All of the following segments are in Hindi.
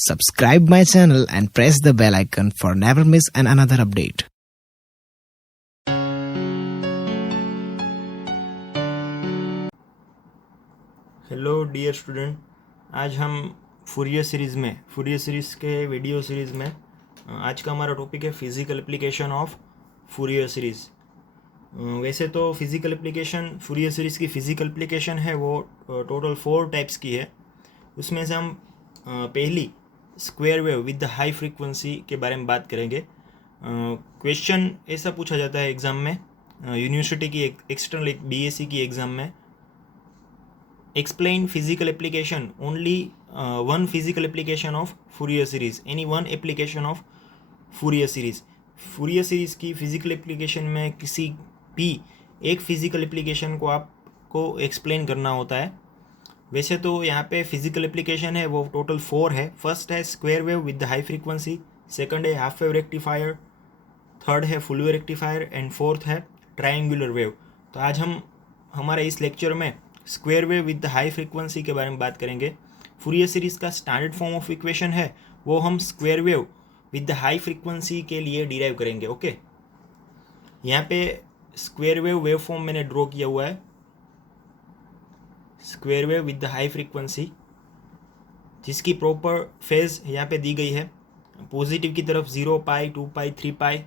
Subscribe my channel and press the bell icon for never miss another update. Hello dear student, आज हम फूरियर सीरीज़ के वीडियो सीरीज़ में आज का हमारा टॉपिक है physical application of Fourier series. वैसे तो फिज़िकल एप्लीकेशन फूरियर सीरीज़ की फ़िज़िकल एप्लीकेशन है वो टोटल 4 टाइप्स की है। उसमें से हम पहली square wave with the high frequency के बारे में बात करेंगे। क्वेश्चन ऐसा पूछा जाता है एग्ज़ाम में, यूनिवर्सिटी की एक्सटर्नल बीएससी की एग्ज़ाम में, explain physical application only one physical application of Fourier series, any one application of Fourier series। Fourier series की फिजिकल एप्लीकेशन में किसी भी एक फिजिकल एप्लीकेशन को आपको एक्सप्लेन करना होता है। वैसे तो यहाँ पे फिजिकल एप्लीकेशन है वो टोटल 4 है। फर्स्ट है square wave with the high frequency, second है हाफ वेव रेक्टिफायर, थर्ड है full wave rectifier and fourth है ट्रायंगुलर वेव। तो आज हम हमारे इस लेक्चर में square wave with the high frequency के बारे में बात करेंगे। फूरियर सीरीज़ का स्टैंडर्ड फॉर्म ऑफ इक्वेशन है वो हम square wave with the high frequency के लिए डिराइव करेंगे। ओके, यहाँ पे स्क्वायर वेव फॉर्म मैंने ड्रॉ किया हुआ है। Square wave with the high frequency जिसकी प्रॉपर फेज यहाँ पे दी गई है। पॉजिटिव की तरफ 0 pi, 2 pi, 3 pi,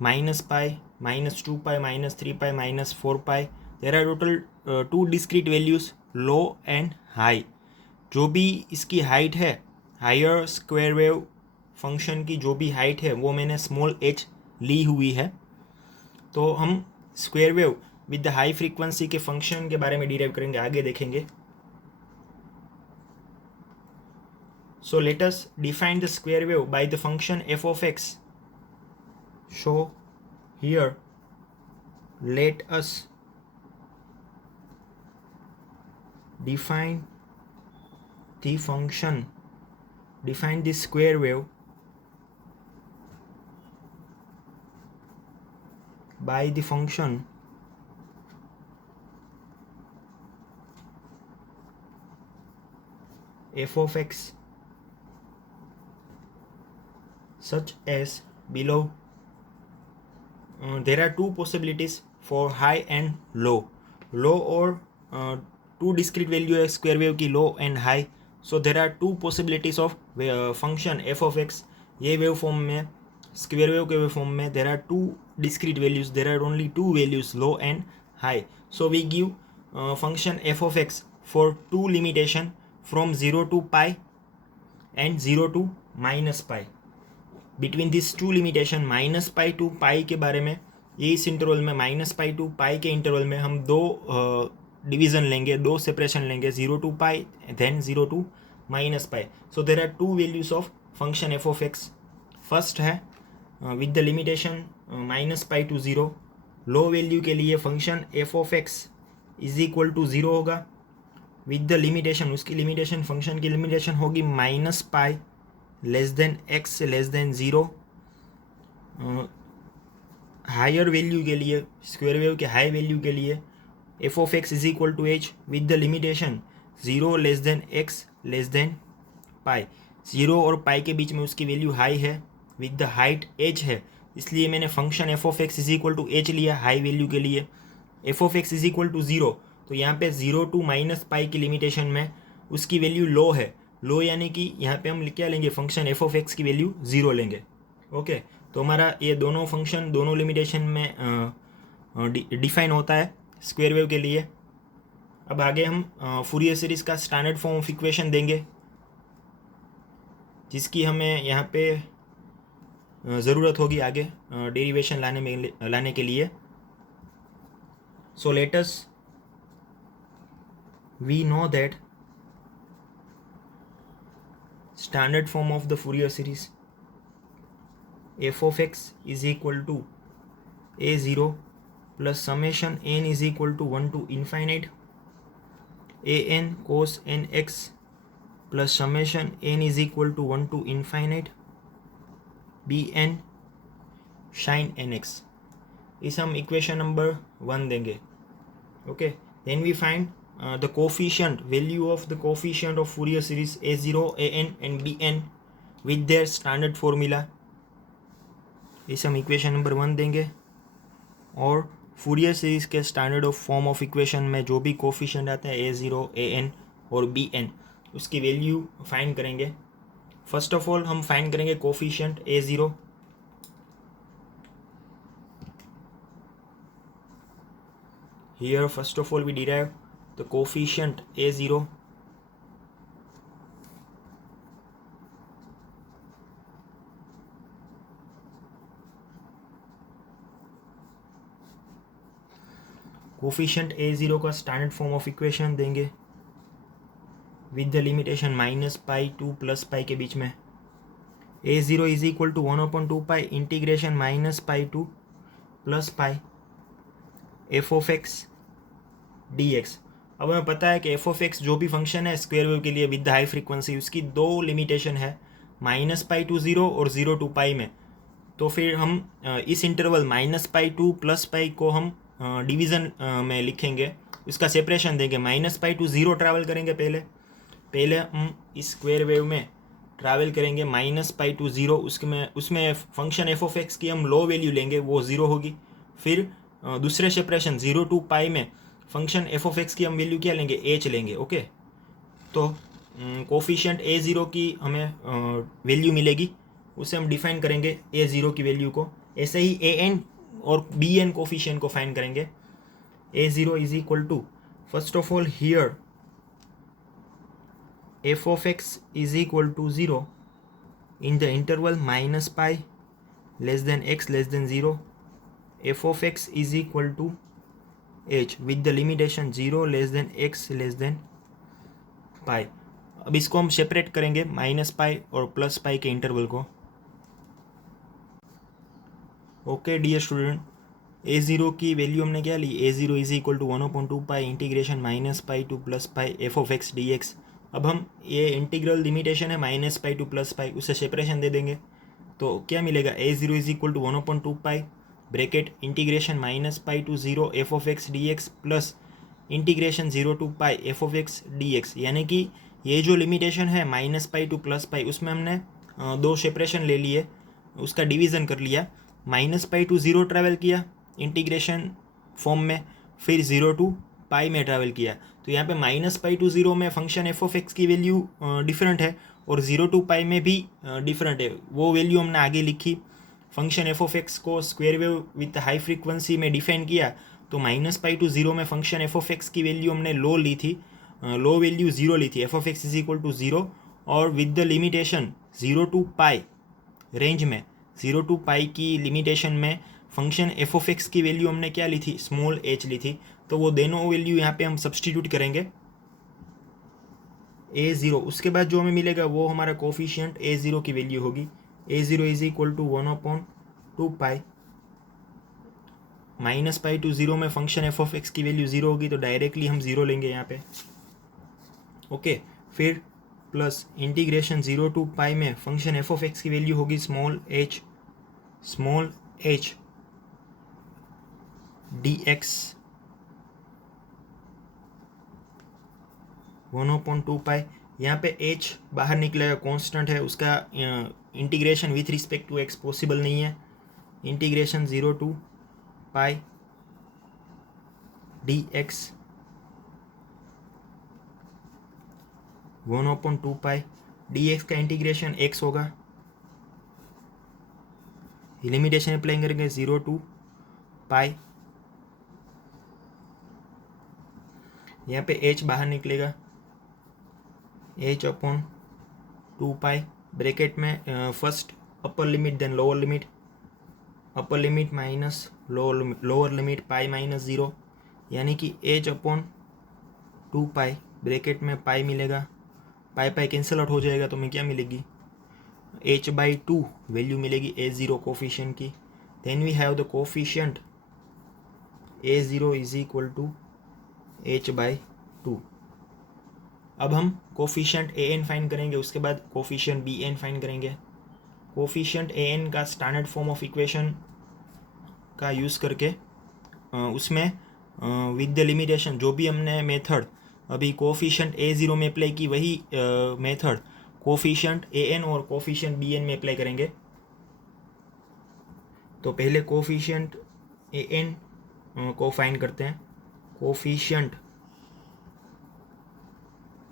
-π, -2 pi, -3 pi, -4 pi. There are total 2 discrete values, low and high. जो भी इसकी हाइट है, हायर स्क्वायर वेव फंक्शन की जो भी हाइट है वो मैंने स्मॉल h ली हुई है। तो हम square wave with the high frequency के फंक्शन के बारे में डिराइव करेंगे, आगे देखेंगे। सो let us define the square wave by the function f of x। So here let us define the square wave by the function f of x such as below। there are 2 possibilities for high and low और 2 discrete value है स्क्वायर वेव की, low and high. So there are 2 possibilities of function f of x। ये वेव फॉर्म में, स्क्वायर वेव के वेव फॉर्म में there are 2 discrete values, there are only 2 values, low and high। so we give function f of x for 2 limitation from 0 to pi and 0 to -π। Between this 2 limitation -π to pi के बारे में, ये इस इंटरवल में -π टू पाई के इंटरवल में हम 2 डिवीज़न लेंगे, 2 सेपरेशन लेंगे, 0 to pi then 0 to -π। So there are 2 values of function f of x। First है with the limitation -π to 0, low value के लिए function f of x is equal to 0 होगा। विद द लिमिटेशन, उसकी लिमिटेशन, फंक्शन की लिमिटेशन होगी -π less than x less than 0। Higher value के लिए, स्क्वायर वेव के हाई वैल्यू के लिए f of x is equal to h with the limitation 0 less than x less than pi. 0 और पाई के बीच में उसकी वैल्यू हाई है, विद द हाइट h है, इसलिए मैंने function f of x is equal to h लिया हाई वैल्यू के लिए। f of x is equal to 0, तो यहाँ पे 0 टू -π की लिमिटेशन में उसकी वैल्यू लो है। लो यानी कि यहाँ पे हम क्या लेंगे, फंक्शन f of x की वैल्यू 0 लेंगे। ओके, तो हमारा ये दोनों फंक्शन दोनों लिमिटेशन में डिफाइन होता है स्क्वायर वेव के लिए। अब आगे हम फूरियर सीरीज़ का स्टैंडर्ड फॉर्म ऑफ इक्वेशन देंगे जिसकी हमें यहाँ पे ज़रूरत होगी आगे डेरिवेशन लाने के लिए। So let us we know that standard form of the Fourier series f of x is equal to a0 plus summation n is equal to 1 to infinite an cos nx plus summation n is equal to 1 to infinite bn sin nx। इस हम इक्वेशन नंबर 1 देंगे। Okay, then we find the coefficient value of the coefficient of Fourier series a0, an and bn with their standard formula. इसे हम इक्वेशन नंबर 1 देंगे और फूरियर सीरीज के standard of form of equation में जो भी कोफिशिएंट आता है a0, an और bn उसकी वैल्यू फाइंड करेंगे. फर्स्ट ऑफ ऑल हम फाइंड करेंगे coefficient a0. Here first of all we derive the coefficient a0. Coefficient a0 का स्टैंडर्ड फॉर्म ऑफ इक्वेशन देंगे with the limitation -pi to +pi के बीच में. a0 is equal to 1/2 pi integration -pi to +pi F of x D x. अब हमें पता है कि एफ ऑफ एक्स जो भी फंक्शन है स्क्वायर वेव के लिए विद द हाई फ्रीक्वेंसी उसकी दो लिमिटेशन है -पाई टू 0 और 0 टू पाई में. तो फिर हम इस इंटरवल -पाई टू +पाई को हम डिवीज़न में लिखेंगे. इसका सेपरेशन देंगे -पाई टू 0 ट्रैवल करेंगे. पहले हम इस स्क्वायर वेव में ट्रैवल करेंगे -पाई टू 0. उसमें फंक्शन एफ ऑफ एक्स की हम लो वैल्यू लेंगे, वो 0 होगी. फिर दूसरे सेपरेशन 0 टू पाई में फंक्शन एफ ऑफ एक्स की हम वैल्यू क्या लेंगे, एच लेंगे. ओके, तो कोफिशिएंट a0 की हमें वैल्यू मिलेगी, उसे हम डिफाइन करेंगे a0 की वैल्यू को. ऐसे ही an और bn कोफिशिएंट को फाइंड करेंगे. a0 is equal to first of all here F of x is equal to 0 in the interval -pi less than x less than 0. F of x is equal to h with the limitation 0 less than x less than pi. अब इसको हम सेपरेट करेंगे -पाई और +पाई के इंटरवल को. ओके डियर स्टूडेंट, a0 की वैल्यू हमने क्या ली, a0 is equal to 1/2 pi integration -pi to +pi F of x D x. अब हम ये इंटीग्रल लिमिटेशन है -पाई टू +पाई, उसे सेपरेशन दे देंगे. तो क्या मिलेगा, a0 is equal to 1/2 pi bracket integration -pi to 0 F of x D x plus integration 0 to pi F of x D x. यानी कि ये जो लिमिटेशन है -पाई टू +पाई उसमें हमने दो सेपरेशन ले लिए, उसका डिवीज़न कर लिया. -पाई टू 0 ट्रैवल किया इंटीग्रेशन फॉर्म में, फिर 0 टू पाई में ट्रैवल किया. तो यहाँ पे -पाई टू 0 में फंक्शन एफ ऑफ एक्स की वैल्यू डिफरेंट है और 0 टू पाई में भी डिफरेंट है. वो वैल्यू हमने आगे लिखी. फंक्शन एफ ऑफ एक्स को square wave with high frequency में डिफाइन किया. तो -पाई टू 0 में फंक्शन एफ ऑफ एक्स की वैल्यू हमने लो ली थी, लो वैल्यू 0 ली थी. F of x is equal to 0 और with the limitation 0 to pi range में 0 टू पाई की लिमिटेशन में फंक्शन एफ ऑफ एक्स की वैल्यू हमने क्या ली थी, स्मॉल h ली थी. तो वो दोनों वैल्यू यहाँ पे हम सब्सटीट्यूट करेंगे a0. उसके बाद जो हमें मिलेगा वो हमारा कोफिशिएंट a0 की वैल्यू होगी. a0 is equal to 1/2 pi -pi to 0 में फंक्शन एफ ऑफ एक्स की वैल्यू 0 होगी, तो डायरेक्टली हम 0 लेंगे यहाँ पे. ओके, फिर प्लस इंटीग्रेशन 0 टू पाई में फंक्शन एफ ऑफ एक्स की वैल्यू होगी स्मॉल h dx 1/2 पाई. यहाँ पे h बाहर निकलेगा, कांस्टेंट है, उसका integration with respect to x possible नहीं है. Integration 0 to pi dx 1/2 pi. dx का इंटीग्रेशन x होगा. लिमिटेशन अप्लाई करेंगे 0 टू पाई. यहाँ पे h बाहर निकलेगा, h/2 पाई ब्रैकेट में first upper limit then lower limit, upper limit minus lower limit pi -0, यानी कि h/2 पाई ब्रैकेट में पाई मिलेगा. पाई कैंसिल आउट हो जाएगा तो हमें क्या मिलेगी, h/2 वैल्यू मिलेगी a0 कोफिशिएंट की. Then we have the coefficient a0 is equal to h/2. अब हम कोफिशिएंट an फाइंड करेंगे, उसके बाद कोफिशिएंट bn फाइंड करेंगे. कोफिशिएंट an का स्टैंडर्ड फॉर्म ऑफ इक्वेशन का यूज़ करके उसमें विद द लिमिटेशन जो भी हमने मेथड अभी कोफिशिएंट A0 में अप्लाई की वही मेथड कोफिशिएंट AN और कोफिशिएंट BN में अप्लाई करेंगे। तो पहले कोफिशिएंट AN को फाइंड करते हैं। Coefficient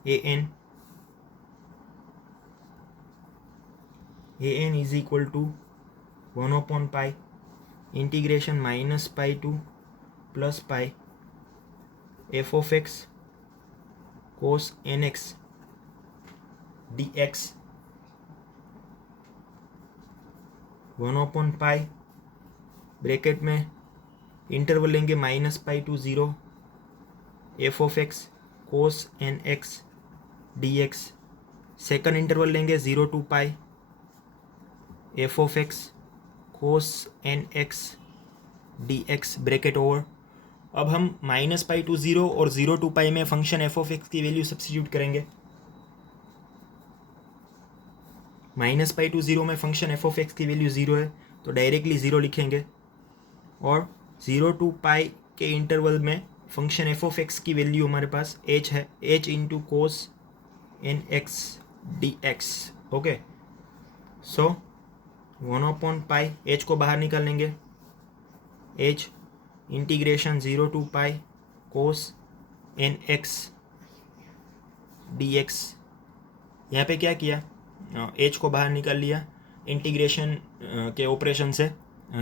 AN is equal to pi integration -pi to plus pi f of x cos nx dx pi bracket में इंटरवल लेंगे -pi to 0 f of x cos nx dx। Second interval लेंगे 0 to pi f of x cos nx dx bracket over. अब हम -पाई टू 0 और 0 to पाई में फंक्शन f of x की वैल्यू सब्स्टिट्यूट करेंगे। -पाई टू 0 में फंक्शन f of x की वैल्यू 0 है तो डायरेक्टली 0 लिखेंगे, और 0 to पाई के इंटरवल में फंक्शन f of x की वैल्यू हमारे पास h है, h into cos nx dx। Okay, so pi h को बाहर निकाल लेंगे, h integration 0 to pi cos nx dx। यहाँ पे क्या किया, h को बाहर निकाल लिया इंटीग्रेशन के ऑपरेशन से।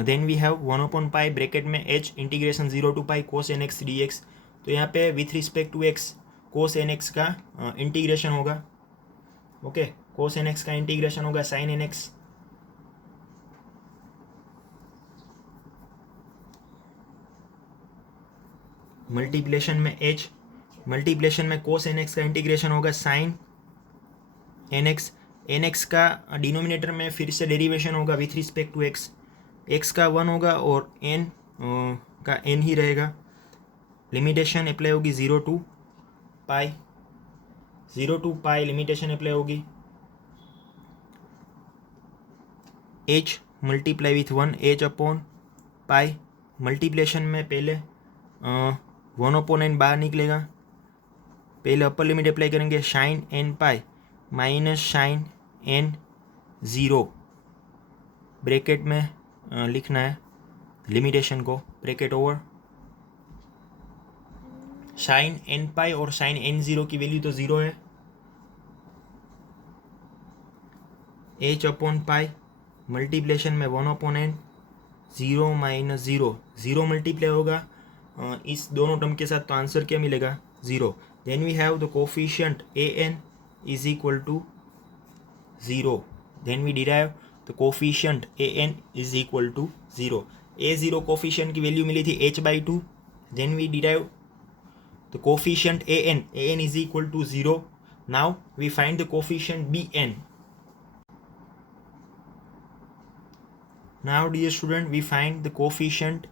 देन वी हैव 1/पाई ब्रैकेट में h integration 0 to pi cos nx dx। तो यहाँ पे with respect to x cos nx का इंटीग्रेशन होगा। ओके, कोस nx का इंटीग्रेशन होगा साइन nx। मल्टीप्लेशन में h, मल्टीप्लेशन में कोस nx का इंटीग्रेशन होगा साइन nx। nx का डिनोमिनेटर में फिर से डेरिवेशन होगा with respect to x, x का 1 होगा और n का n ही रहेगा। लिमिटेशन अप्लाई होगी 0 to pi, 0 to pi limitation apply होगी। h मल्टीप्लाई विथ 1 h/पाई। मल्टीप्लेशन में पहले 1/n बाहर निकलेगा, पहले अपर लिमिट अप्लाई करेंगे sine n pi minus sine n 0 bracket में लिखना है लिमिटेशन को, bracket over. Sine n pi और साइन n 0 की वैल्यू तो 0 है, h/पाई मल्टीप्लेशन में 1/n 0 माइनस 0, 0 मल्टीप्लाई होगा इस दोनों टर्म के साथ, तो आंसर क्या मिलेगा 0। Then we have the coefficient an is equal to 0। Then we derive the coefficient an is equal to 0। a0 coefficient की वैल्यू मिली थी h/2। Then we derive the coefficient an is equal to 0। Now we find the coefficient bn। Now dear student, we find the coefficient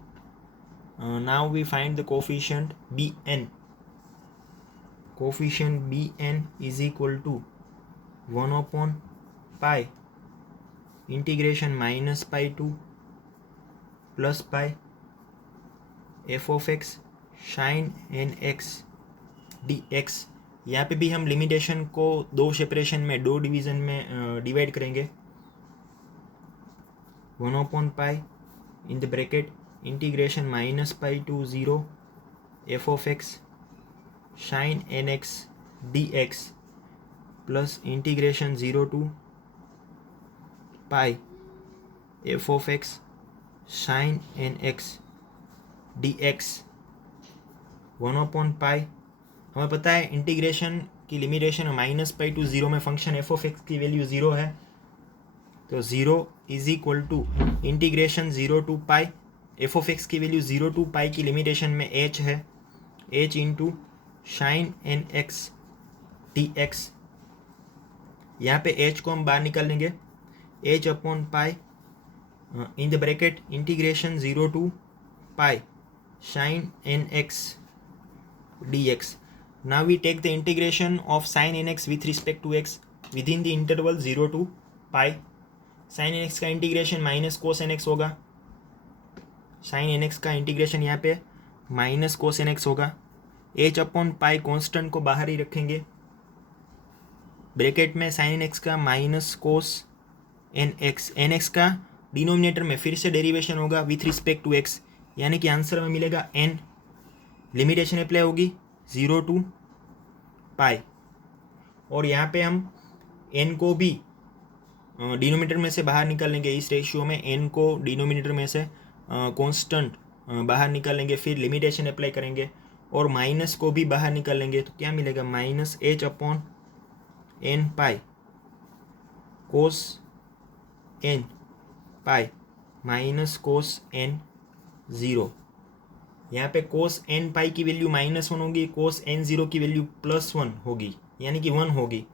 bn. Coefficient bn is equal to pi integration -pi to plus pi f of x sin nx dx। यहाँ पे भी हम लिमिटेशन को दो सेपरेशन में, दो डिवीज़न में डिवाइड करेंगे। 1/पाई in the bracket integration -pi to 0 f of x sin nx dx plus integration 0 to pi f of x sin nx dx 1/पाई। हमें पता है इंटीग्रेशन की लिमिटेशन -पाई टू 0 में फंक्शन f of x की वैल्यू 0 है, तो 0 is equal to integration 0 to pi f of x की वैल्यू 0 to पाई की लिमिटेशन में h है, h into sine nx dx। यहाँ पे h को हम बाहर निकाल लेंगे, pi in the bracket integration 0 to pi sine nx dx। Now we take the integration of sine nx with respect to x with in the interval 0 to pi. Sine nx का इंटीग्रेशन माइनस कोस nx होगा, साइन nx का इंटीग्रेशन यहाँ पे माइनस कोस nx होगा, एच अपॉन पाई कॉन्स्टेंट को बाहर ही रखेंगे, ब्रैकेट में साइन एक्स का माइनस कोस एन एक्स का डिनोमिनेटर में फिर से डेरिवेशन होगा विथ रिस्पेक्ट टू एक्स, यानी कि आंसर में मिलेगा एन, लिमिटेशन अप्लाई होगी 0 to पाई, और यहाँ पे हम एन को भी डिनोमिनेटर में से बाहर निकालेंगे, इस रेशियो में एन को डिनोमिनेटर में से कांस्टेंट बाहर निकालेंगे, फिर लिमिटेशन अप्लाई करेंगे और माइनस को भी बाहर निकालेंगे, तो क्या मिलेगा minus H upon N pi cos N pi minus cos N 0। यहाँ पे कोस एन पाई की वैल्यू -1 होगी, कोस एन 0 की वैल्यू +1 होगी, यानी कि 1 होगी,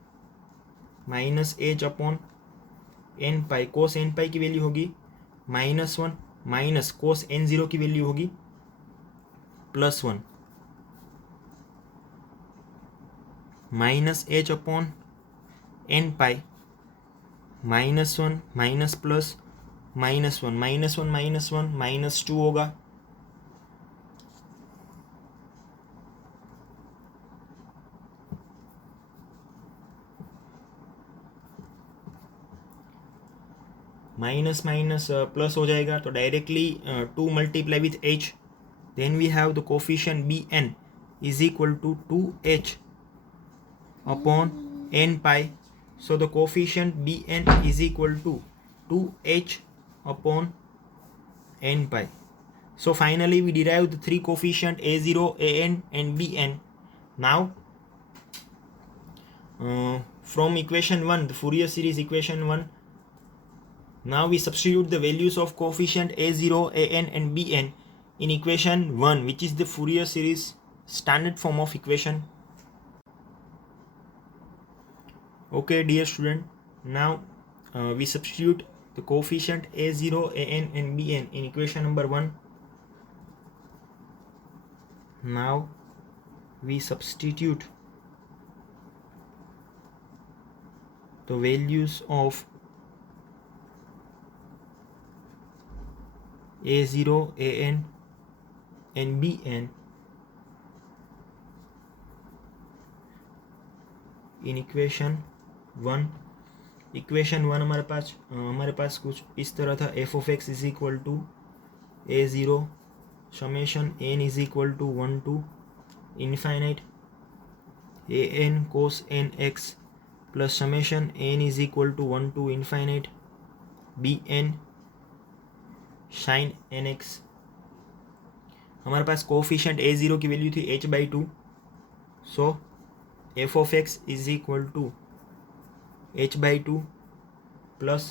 minus H upon N pi, cos N पाई की वैल्यू होगी -1 माइनस कोस एन 0 की वैल्यू होगी +1, माइनस एच अपॉन एन पाई -1 माइनस प्लस -1 -1 -1 -2 होगा, माइनस माइनस प्लस हो जाएगा, तो directly 2 multiply with h, then we have the coefficient b n is equal to 2h upon N pi, so the coefficient bn is equal to 2h upon n pi. So finally we derive the three coefficient a0, an and bn. Now from equation 1, the Fourier series equation 1, now we substitute the values of coefficient a0, an and bn in equation 1, which is the Fourier series standard form of equation. Okay, dear student, now we substitute the coefficient a0, an and bn in equation number 1. Now we substitute the values of a0, an and bn in equation 1. Equation 1 हमारे पास कुछ इस तरह था, f of x is equal to a0 summation n is equal to 1 to infinite an cos n x plus summation n is equal to 1 to infinite bn sin nx। हमारे पास कोफिशिएंट a0 की वैल्यू थी h/2, so f of x is equal to h/2 plus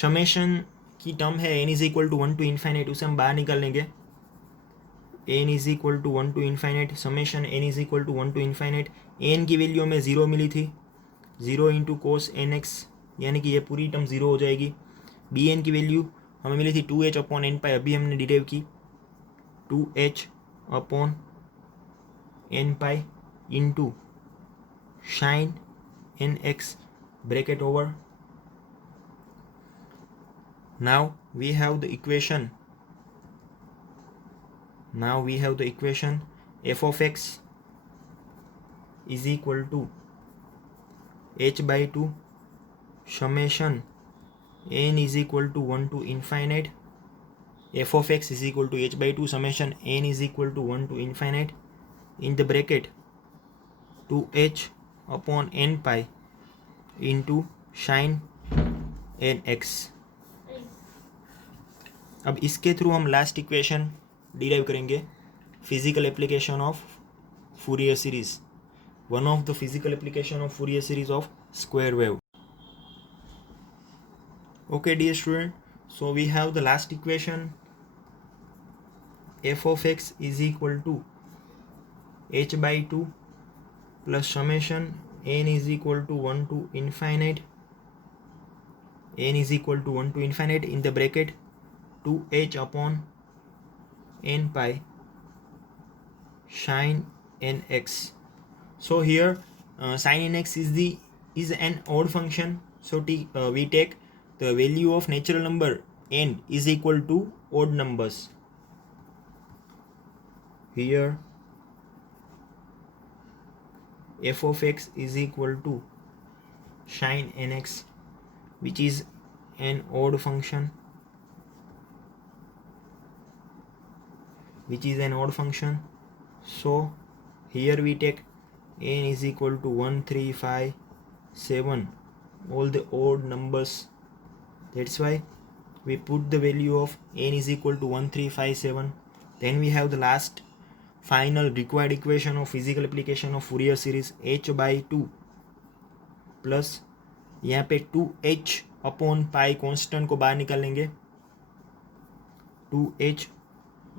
summation की टर्म है n is equal to 1 to infinite, उसे हम बाहर निकाल लेंगे, n is equal to 1 to infinite summation n is equal to 1 to infinite, n की वैल्यू हमें 0 मिली थी, 0 इंटू कोस nx, यानी कि ये पूरी टर्म 0 हो जाएगी, bn की वैल्यू हमें मिली थी 2h अपॉन एन पाई, अभी हमने डिराइव की 2h upon N pi into sine nx bracket over. Now we have the equation f of x is equal to h/2 summation n is equal to 1 to infinite, f of x is equal to h/2 summation n is equal to 1 to infinite in the bracket 2h upon n pi into sine n x. अब इसके थ्रू हम लास्ट इक्वेशन डिराइव करेंगे, physical application of Fourier series, one of the physical application of Fourier series of square wave. Okay dear student, so we have the last equation f of x is equal to h/2 plus summation n is equal to 1 to infinite, n is equal to 1 to infinite in the bracket 2h upon n pi sin nx. So here sin nx is an odd function, so we take the value of natural number n is equal to odd numbers. Here f of x is equal to sin nx, which is an odd function, so here we take n is equal to 1 3 5 7, all the odd numbers. That's why we put the value of n is equal to 1 3 5 7. Then we have the last final required equation of physical application of Fourier series, h by 2 plus यहाँ पे 2h अपॉन पाई कॉन्स्टेंट को बाहर निकालेंगे, 2h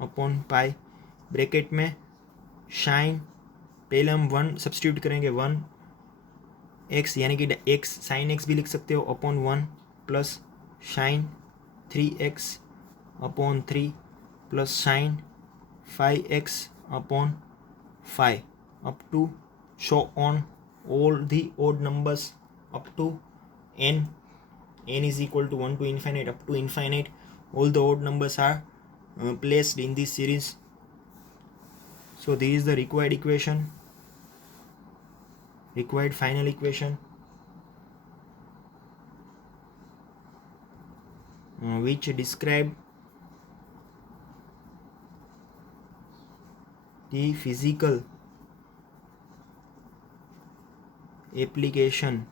अपॉन पाई ब्रैकेट में साइन, पहले हम 1 सब्सटीट्यूट करेंगे, 1 x यानी कि x साइन x भी लिख सकते हो upon 1 plus sign 3x upon 3 plus sign 5x upon 5 up to show on all the odd numbers up to n is equal to 1 to infinite, up to infinite all the odd numbers are placed in this series. So this is the required equation, required final equation, which describe the physical application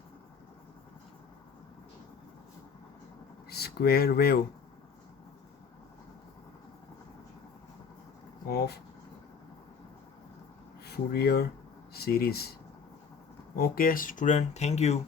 square wave of Fourier series. Okay student, thank you.